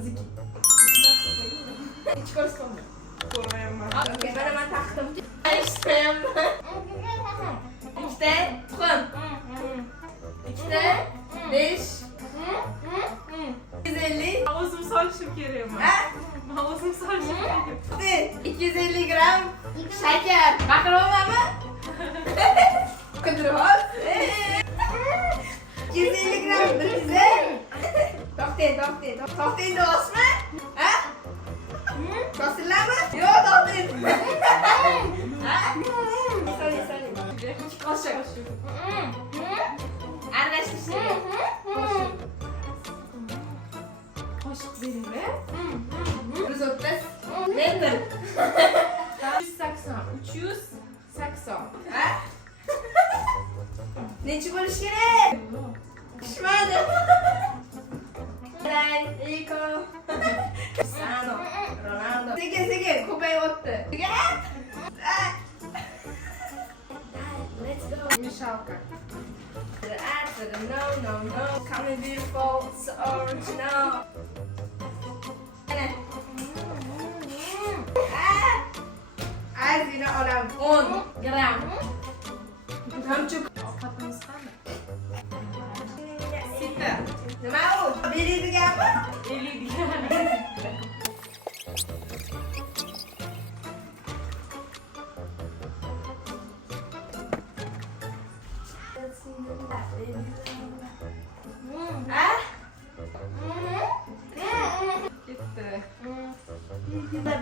O'ziki. Ichi ko'rsatma. Ko'rmayapman. Okey, mana men taqdim. Aytdim. Ikkita tuxum. Ikkita 5 250. O'zim solishim kerakmi? Ha? Men o'zim solishim kerak. 250 gram shakar. Baqiravermanmi? Qidirib ol. 250 gram biza. To'xtang. To'xtang do'stmi? Ha? To'silami? Yo'q, to'xtang. Ha? Sorry. 2 qoshiq. Aralashtirishni. Qoshiq beringmi? 130 metr. 380. Ha? Necha bo'lish kerak? Pishmadi. Iko. Cristiano Ronaldo. Sekin, ko'payyapti. Let's go. Mishalka. No. Coming beautiful, so original. Azina olam 10 gram. Kamchuk. Ovqatimiz qanday? Sita. Nima u? Beradiganmi? Eliydigan. Ha? Ketdi.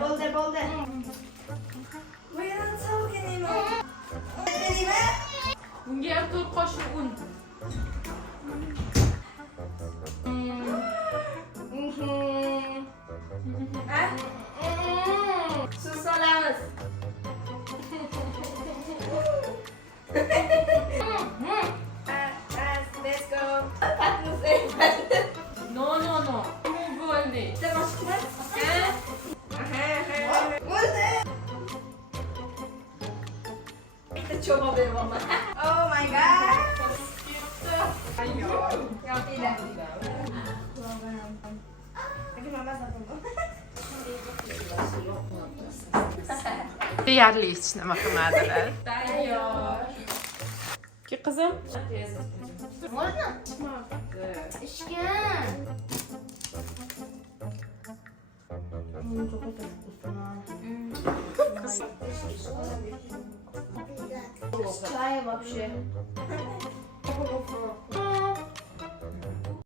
Bo'ldi. Buyurun so'kinimi? Beraymi? Bunga ham 4 qoshiq un. Ha? Suv solamiz. Let's go. No. Bo'ldi. Bitta boshqami? Ha? Bo'ldi. Bitta cho'g'ib beraman. Oh my god. Ayyor. Yopinglar. Aka mama Deyarli hech nima qilmadilar. tayyor. Ki qizim? Можно? Ishgan. Чай вообще.